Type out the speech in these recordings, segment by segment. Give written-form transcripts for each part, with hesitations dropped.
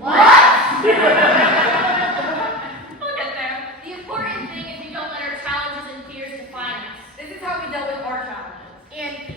What? We'll get there. The important thing is we don't let our challenges and fears define us. This is how we dealt with our challenges. And fears.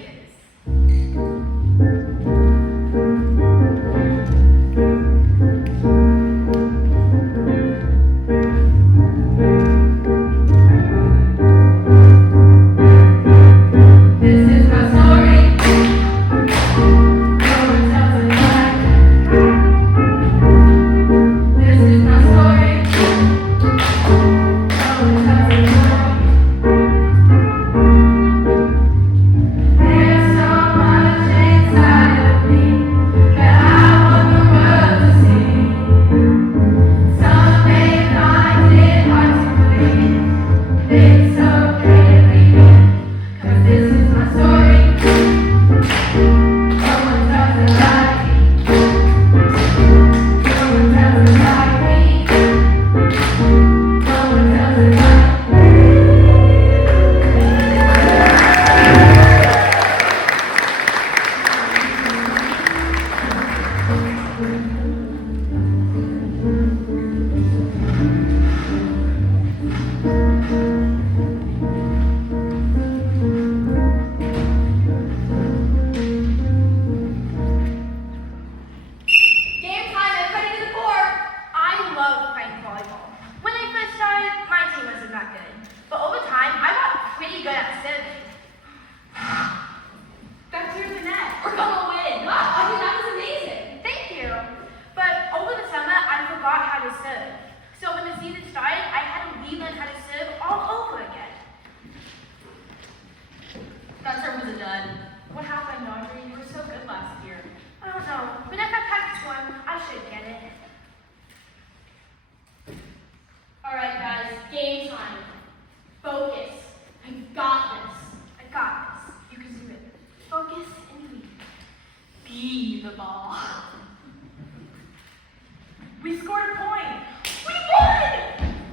We scored a point. We won!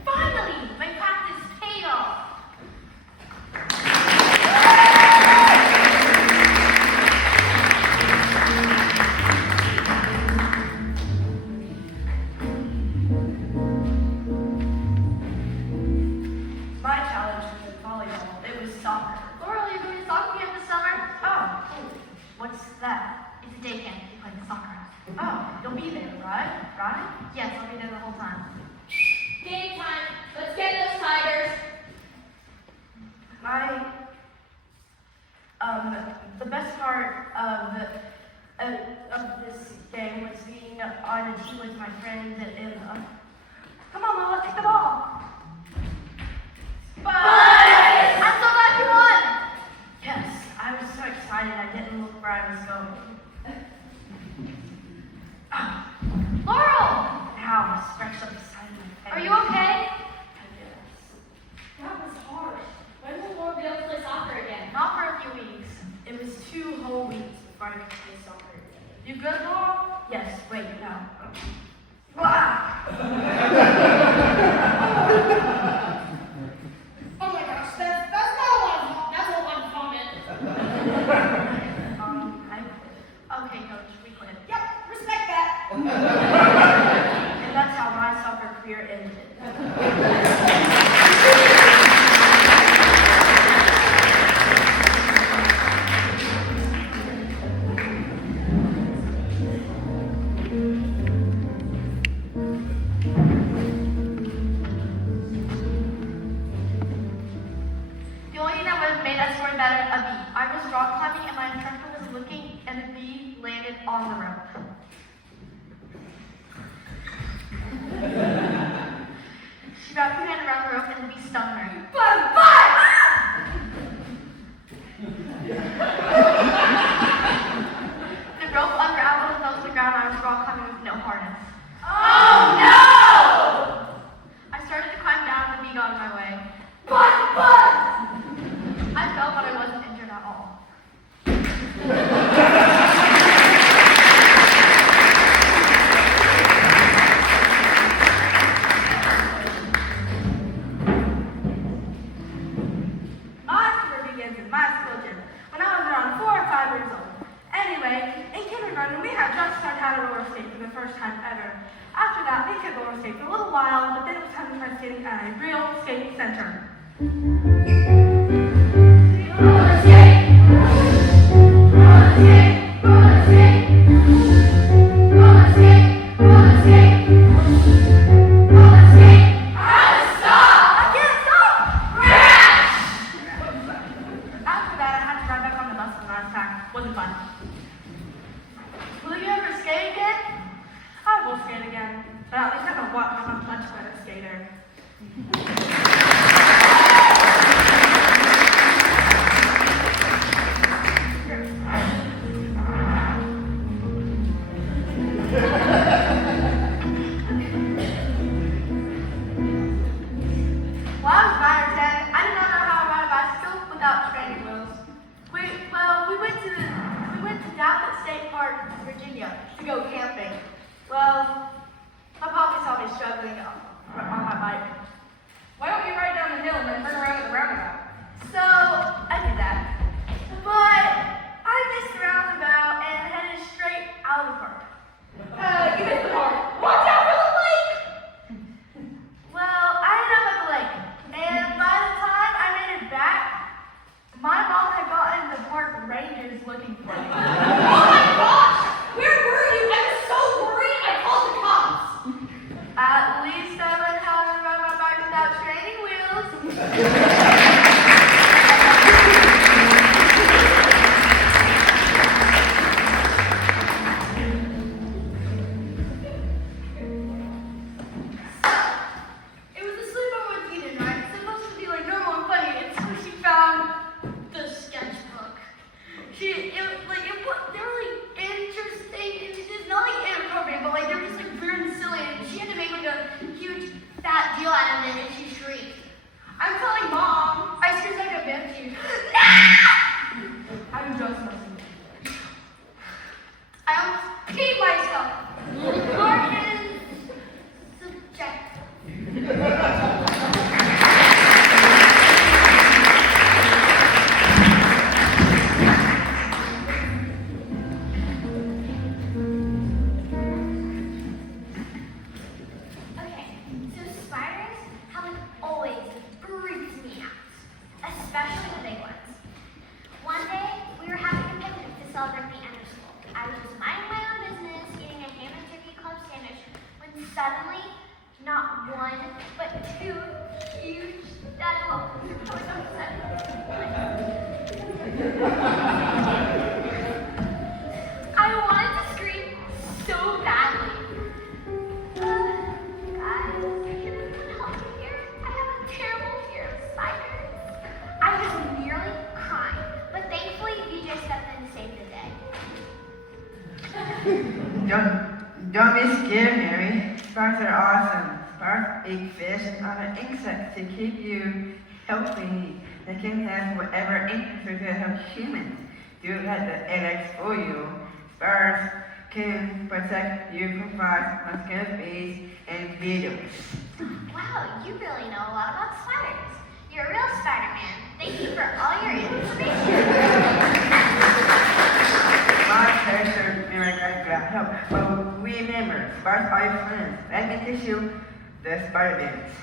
Finally, my practice paid off. My challenge was volleyball. It was soccer. Laurel, are you going to soccer camp this summer? Oh, what's that? It's a day camp. We play the soccer house. Oh, you'll be there, right? Right? Yes, I'll be there the whole time. Game time. Let's get those tigers. The best part of this game was being on a team with my friends and come on, Lola, take the ball. Bye! I'm so glad you won! Yes, I was so excited I didn't look where I was going. Laurel! Ow, I scratched up the side of my face. Are you okay? I guess. That was hard. When will Laura be able to play soccer again? Not for a few weeks. It was 2 whole weeks before I could play soccer again. You good, Laurel? Yes, wait, no. Oh my gosh, that's not a lot of that's a lot of vomit. I quit. Okay, coach, we quit. Yep, respect that. And that's how my soccer career ended. The only thing that would have made that story better, a bee. I was rock climbing and my instructor was looking and a bee landed on the rope. She wrapped her hand around the rope and the bee stung her. Buzz! The rope unraveled and fell to the ground. I was rock climbing with no harness. Oh no! I started to climb down and the bee got in my way. Buzz! I fell, but I wasn't injured at all. My career begins in my school gym when I was around 4 or 5 years old. Anyway, in kindergarten we had just started having down at roller skate for the first time ever. After that, we could roller skate for a little while, but then it was time to try skating at a real skate center. Roller skate! Roller skate! Roller skate! Roller skate! Roller skate! Roller skate! How to stop! I can't stop! Crash! After that, I had to ride back on the bus for the last time. Wasn't fun. Will you ever skate again? I will skate again, but at least I'm a much better skater. When I was 9 or 10, I did not know how to ride a bicycle without training wheels. We went to Dallas State Park, Virginia, to go camping. Well, my papa saw me struggling on my bike. Why don't you ride down the hill and then turn around at the roundabout? So I did that, but I missed the roundabout and headed straight out of the park. You missed the mark. Watch out for the lake! Well, I ended up at the lake, and by the time I made it back, my mom had gotten the park rangers looking for me. Oh my gosh! Where were you? I was so worried I called the cops. At least I learned how to ride my bike without training wheels. It was a sleepover with Eden, right? It's supposed to be like normal and funny, and so she found the sketchbook. They were like interesting, and it's not like inappropriate, but like they were just like weird and silly, and she had to make like a huge fat deal out of it, and she shrieked. I'm telling Mom, I screamed like a banshee. No! I'm just messing with you. I almost peed myself. Art is subjective. Okay, so spiders have like always freaked me out, especially the big ones. One day, we were having a picnic to celebrate the end of school. I was just minding my own business, eating a ham and turkey club sandwich, when suddenly, not one, but two huge dead bugs were coming up the side of I wanted to scream so badly. Guys, can anyone help me here? I have a terrible fear of spiders. I was nearly crying, but thankfully BJ stepped in to save the day. Don't be scared, Mary. Spiders are awesome. Spiders eat fish and other insects to keep you healthy. They can have whatever insects that help humans. Do let the eggs for you. Spiders can protect you from flies, mosquitoes, bees, and beetles. Wow, you really know a lot about spiders. You're a real Spider-Man. Thank you for all your information. My pleasure, Mary. Help. But remember, spiders are your friends. Let me teach you the spider dance.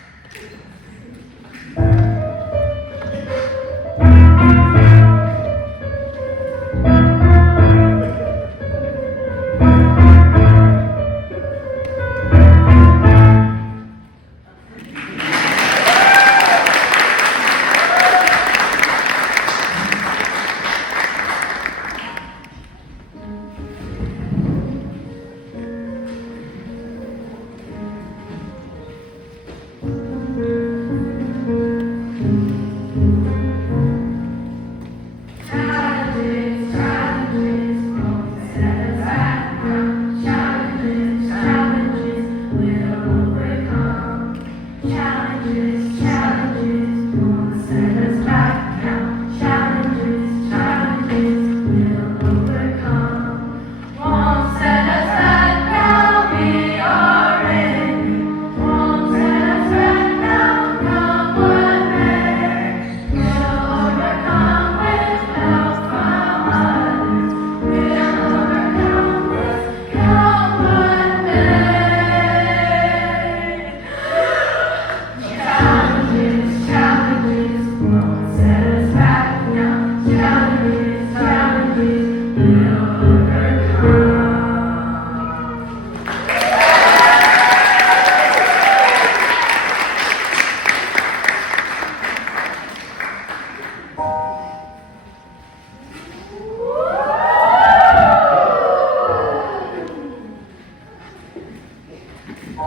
In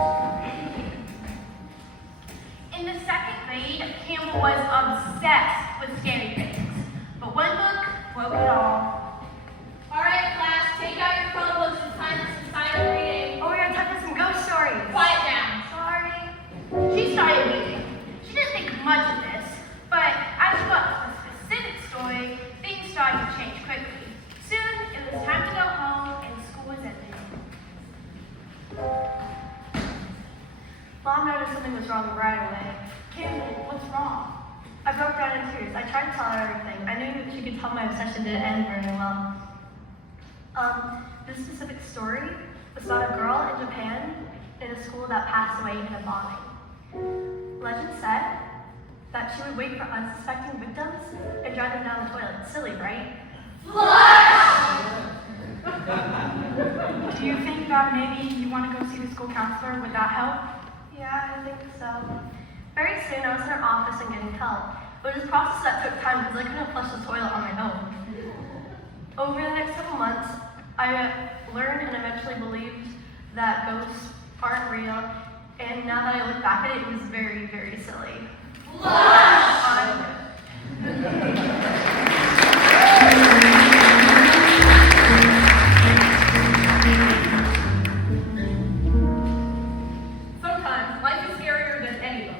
the second grade, Campbell was obsessed with scary things. But one book broke it all. All right, class, take out your Chromebooks. It's time for some silent reading. Oh, we're gonna talk about some ghost stories. Quiet down. Sorry. She started reading. She didn't think much of this, but as she got to a specific story, things started to change quickly. Soon, it was time to go home and school was ending. Mom noticed something was wrong right away. Campbell, what's wrong? I broke down in tears. I tried to tell her everything. I knew that she could tell my obsession didn't end very well. This specific story was about a girl in Japan in a school that passed away in a bombing. Legend said that she would wait for unsuspecting victims and drive them down the toilet. Silly, right? Do you think that maybe you want to go see the school counselor? Would that help? Yeah, I think so. Very soon, I was in her office and getting help. It was a process that took time because I couldn't flush the toilet on my own. Over the next couple months, I learned and eventually believed that ghosts aren't real. And now that I look back at it, it was very, very silly. Sometimes life is scarier than any book.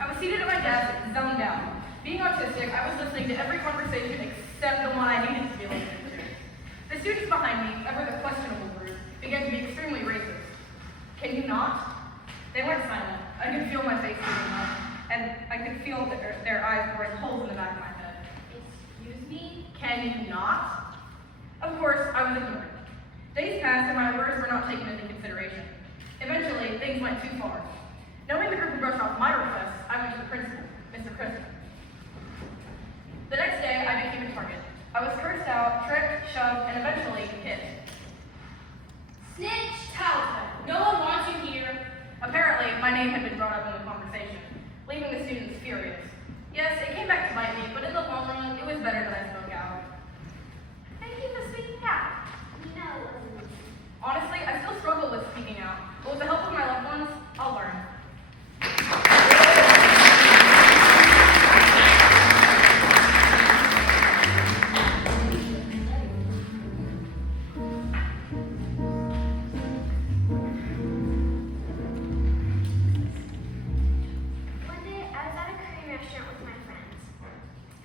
I was seated at my desk, zoned out. Being autistic, I was listening to every conversation except the one I needed to be listening to. The students behind me, ever the questionable group, began to be extremely racist. Can you not? They weren't silent. I could feel my face moving up, and I could feel their eyes boring holes in the back of my head. Excuse me? Can you not? Of course, I was ignored. Days passed and my words were not taken into consideration. Eventually, things went too far. Knowing the group would brush off my requests, I went to the principal, Mr. Crispin. The next day, I became a target. I was cursed out, tripped, shoved, and eventually hit. Snitch, Talisman. No one wants you here. Apparently, my name had been brought up in the conversation, leaving the students furious. Yes, it came back to bite me, but in the long run, it was better that I spoke out. Thank you for speaking out. No. Honestly, I still struggle with speaking out, but with the help of my loved ones, I'll learn. One day, I was at a Korean restaurant with my friends.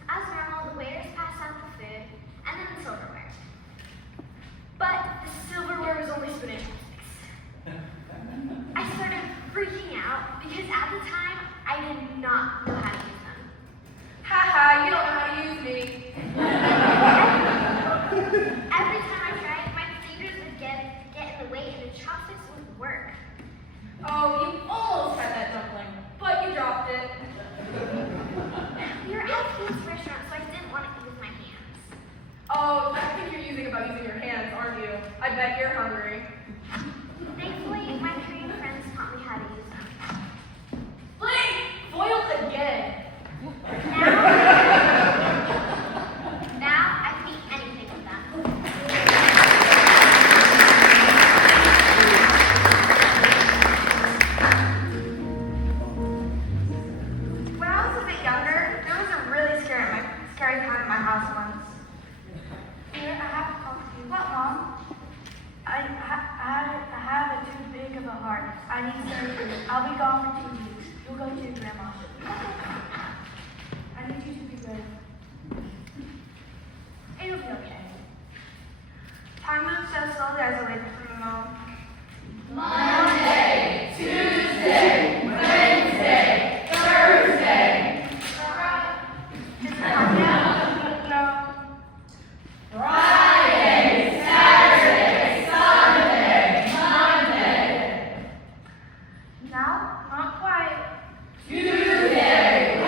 As normal, the waiters passed out the food and then the silverware. But the silverware was only spoon and chopsticks. I started freaking out because at the time, I did not know how to use them. Haha, you don't know how to use me. Every time I tried, my fingers would get in the way and the chopsticks wouldn't work. Oh, you almost had that dumpling, but you dropped it. We were at a fancy restaurant, so I didn't want to eat with my hands. Oh, I think you're using about using your hands, aren't you? I bet you're hungry. Thankfully, my Korean friends taught me how to use them. Blake, foil again. Now I can eat anything with them. When I was a bit younger, there was a really scary time at my house once. Here, I have to talk to you. What, Mom? I have a too big of a heart. I need surgery. I'll be gone for 2 weeks. You'll go to your grandma. I need you to be ready. It'll be okay. Time moves so slowly as I wait for my mom. Monday, Tuesday, Wednesday, Thursday, Is it time yet? No. Friday, Saturday, Sunday, Monday, Now? Not quite. Tuesday,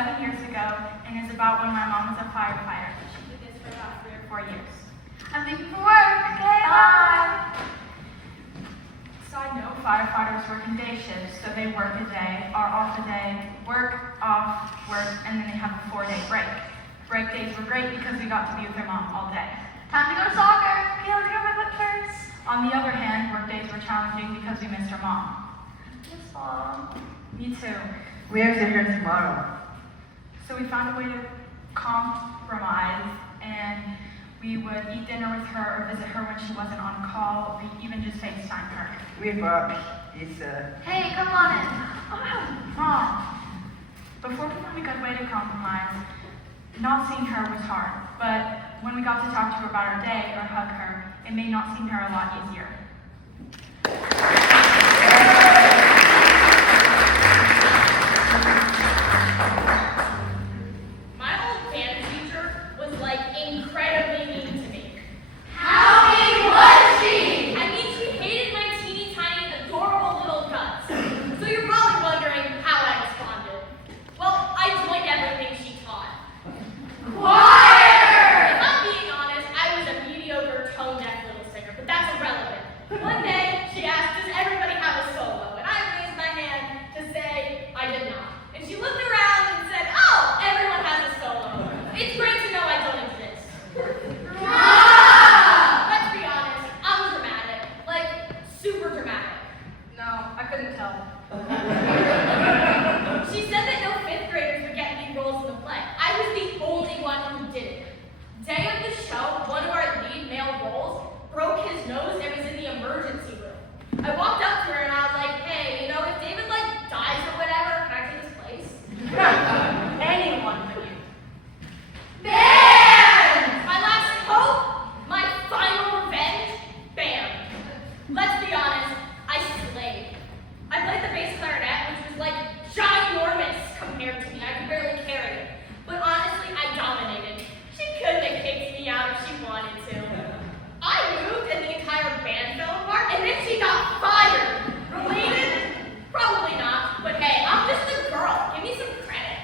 7 years ago and is about when my mom was a firefighter. She did this for about 3 or 4 years. I'm leaving for work. Okay, bye. Side note, firefighters work in day shifts, so they work a day, are off a day, work, off, work, and then they have a 4-day break. Break days were great because we got to be with their mom all day. Time to go to soccer. Okay, let me grab my book first. On the other hand, work days were challenging because we missed our mom. Yes, Mom. Me too. We have to her tomorrow. So we found a way to compromise, and we would eat dinner with her or visit her when she wasn't on call, or even just FaceTime her. We brought pizza. Hey, come on in. Mom, before we found a good way to compromise, not seeing her was hard, but when we got to talk to her about our day or hug her, it made not seeing her a lot easier. My old band teacher was like incredibly mean to me. How mean was she? I mean, she hated my teeny tiny adorable little guts. So you're probably wondering how I responded. Well, I joined everything she taught. Choir! If I'm being honest, I was a mediocre tone-deaf little singer, but that's irrelevant. One day, she asked, does everybody have a solo? And I raised my hand to say I did not. And she looked around and said, oh, everyone has a solo. It's great to know I don't exist. Let's be honest, I'm dramatic. Like, super dramatic. No, I couldn't tell. She said that no 5th graders would get lead roles in the play. I was the only one who did it. Day of the show, one of our lead male roles broke his nose and was in the emergency room. I walked up to her and I was like, hey, you know, if David like dies or whatever, can I take his place? Anyone but you. Band! My last hope, my final revenge, band. Let's be honest, I slayed. I played the bass clarinet, which was like ginormous compared to me. I could barely carry it. But honestly, I dominated. She couldn't have kicked me out if she wanted to. I moved and the entire band fell apart, and then she got fired. Related? Probably not. But hey, I'm just a girl. Give me some credit.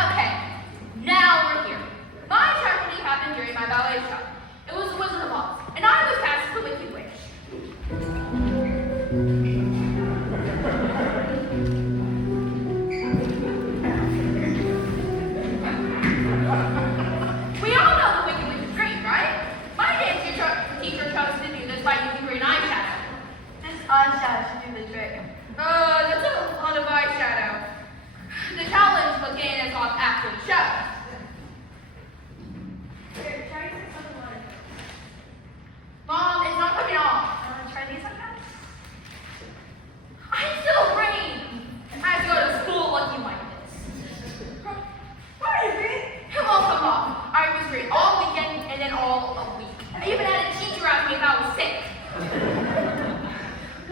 Okay, now we're here. My tragedy happened during my ballet show. It was Wizard of Oz, and I was cast as the Wicked Witch. We all know the Wicked Witch is green, right? My dance teacher chose to do this by using green eyeshadow. This eyeshadow should do the trick. That's a lot of eyeshadow. The challenge was getting us off after the show. Here, try to take something water. Mom, it's not coming off. Try these on guys. I'm still green. I have to go to school looking like this. What are you green? It won't come off. I was green all weekend and then all a week. I even had a teacher ask me if I was sick.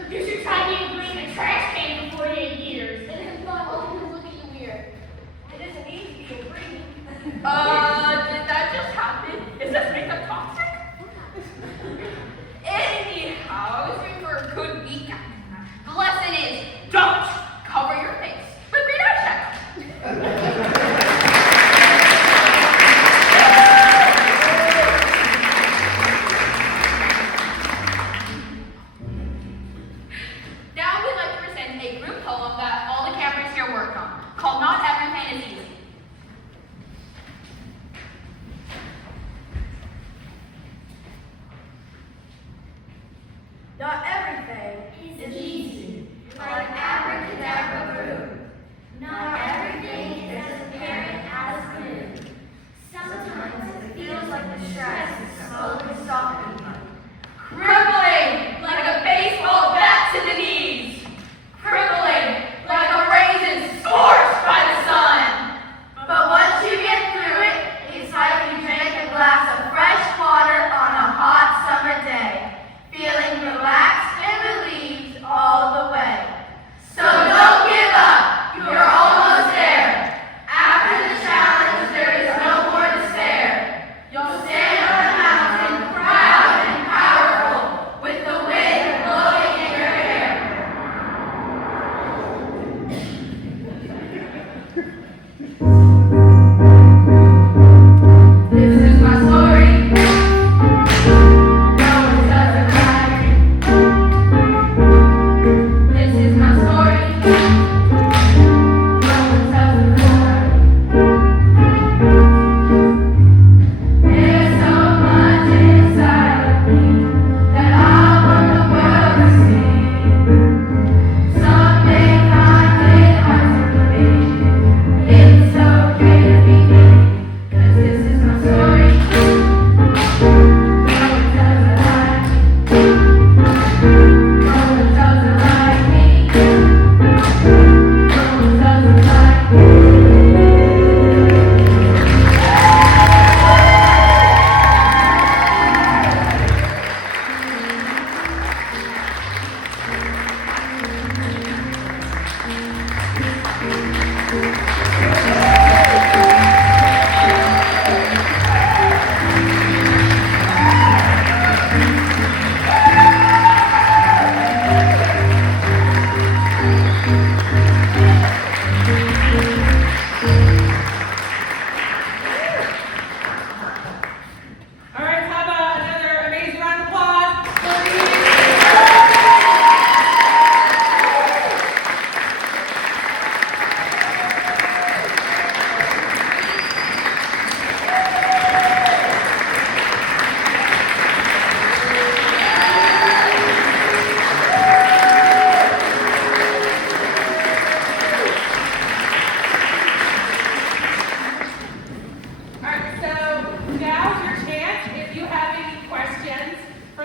You should try being green in a trash can for 48 years. And then Mom, all people look at you weird. It isn't easy being green. Did that just happen? Is this makeup toxic? Anyhow, I was green for a good week. The lesson is, don't cover your face with green eyeshadow. Now we'd like to present a group poem that all the campers here worked on, called Not Everything is Easy.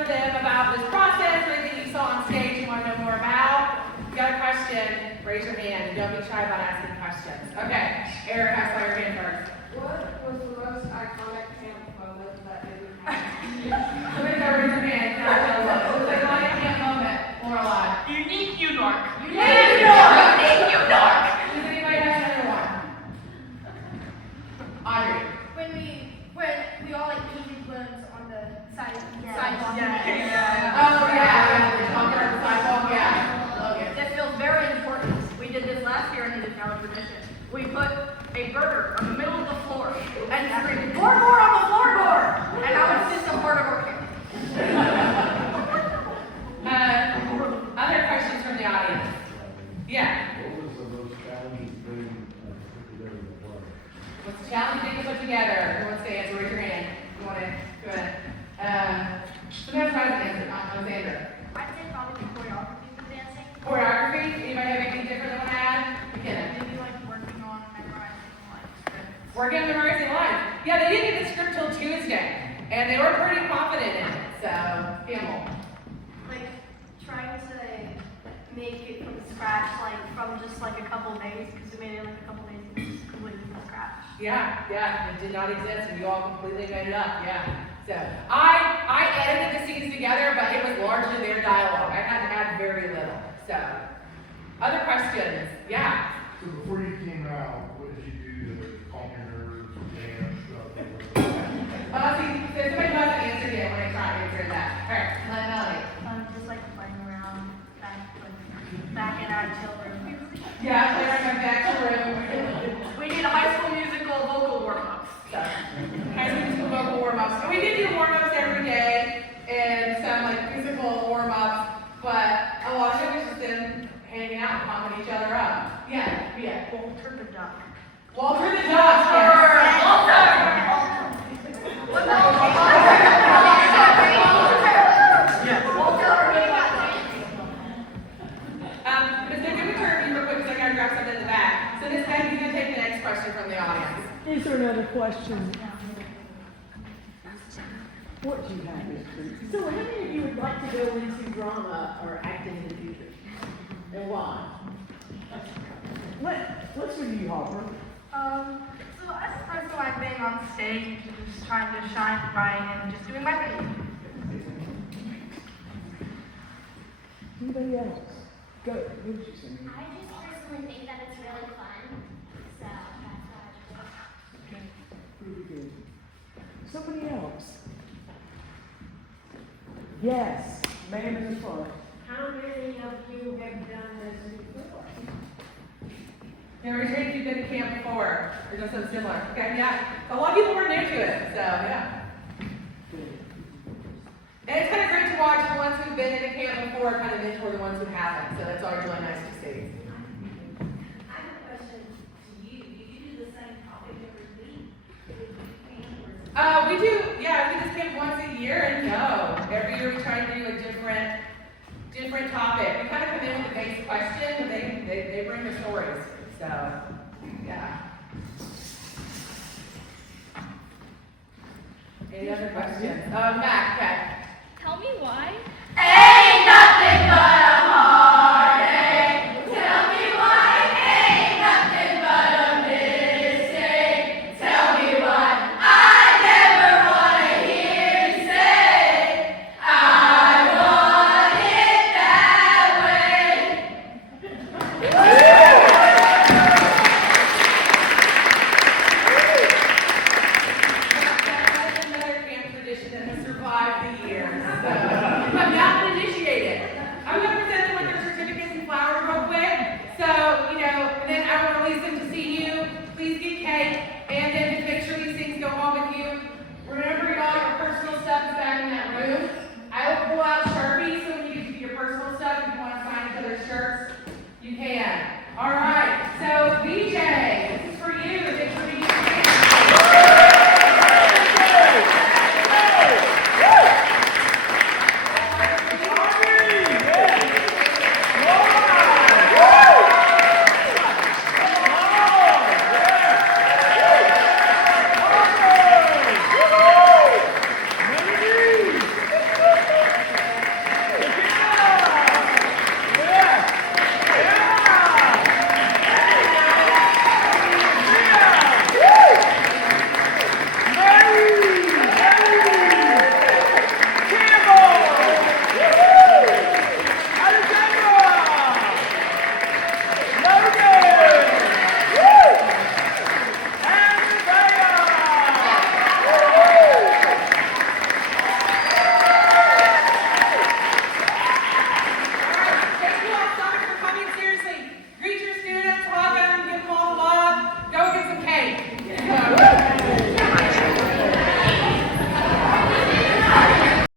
for them about this process or anything you saw on stage you want to know more about? If you got a question, raise your hand and don't be shy about asking questions. Okay, Eric, I saw your hand first. What was the most iconic camp moment that you had? Somebody go raise your hand. Can I tell what? What was the iconic camp moment? Lorelai. Unique Unork. Unique Unork. Does anybody have another one? Audrey. When we all like painted balloons on the sidewalk. Oh yeah, the talking on the sidewalk, yeah. Logan. This feels very important. We did this last year and it is now a tradition. We put a burger on the middle of the floor and screamed, "More on the floor!" And that was just a part of our camp. Other questions from the audience? Yeah. What was the most challenging thing put together in the play? What's the challenging thing to put together? Who wants to answer? Raise your hand. You want to? Go ahead. Somebody else tries to answer, not Alexandra. I'd say probably the choreography for dancing. Choreography? Anybody have anything different they want to add? McKenna. Maybe like working on memorizing like scripts. Working on memorizing lines. Yeah, they didn't get the script till Tuesday, and they were pretty confident in it. So, Campbell. Like trying to make it from scratch, like from just like a couple days, because we made it in like a couple days and just completely from scratch. Yeah, it did not exist, and you all completely made it up, yeah. So, I edited the scenes together, but it was largely their dialogue. I had to add very little. So, other questions? Yeah. So before you came out, what did you do to calm your nerves, dance, stuff? See, so somebody hasn't answered yet when I try to answer that. All right, let Melanie. Just like playing around back in our children. Yeah, play around my bachelor room. We need a high school musical vocal warm-ups. So, high school musical vocal warm-ups. And we did do warm-ups every day and some like musical warm-ups, but a lot of it was just them hanging out and pumping each other up. Yeah. Walter the Duck. Walter the Duck. Yes. What about But they're doing turn real quick because I gotta grab something in the back. So this time, you're gonna take the next question from the audience. Is there another question? What do you have, Miss Creek? So how many of you would like to go into drama or acting in the future? And why? What's with you, Harper? So that's the first time I've been on stage, just trying to shine bright and just doing my thing. Anybody else? Go. What did you say? I just personally think that it's really fun. So that's why I chose it. Okay. Pretty good. Somebody else? Yes. Man in the front. How many of you have done this before? Yeah, raise your hand if you've been to camp before, or done something similar. Okay, yeah. A lot of people were new to it, so yeah. And it's kind of great to watch the ones who've been in a camp before kind of mentor the ones who haven't, so that's always really nice to see. I have a question to you. Do you do the same topic every week? We do, yeah, we do this camp once a year and no. Every year we try to do a different topic. We kind of come in with a base question, but they bring the stories. So, yeah. Any other questions? Mac, okay. Tell me why. Ain't nothing but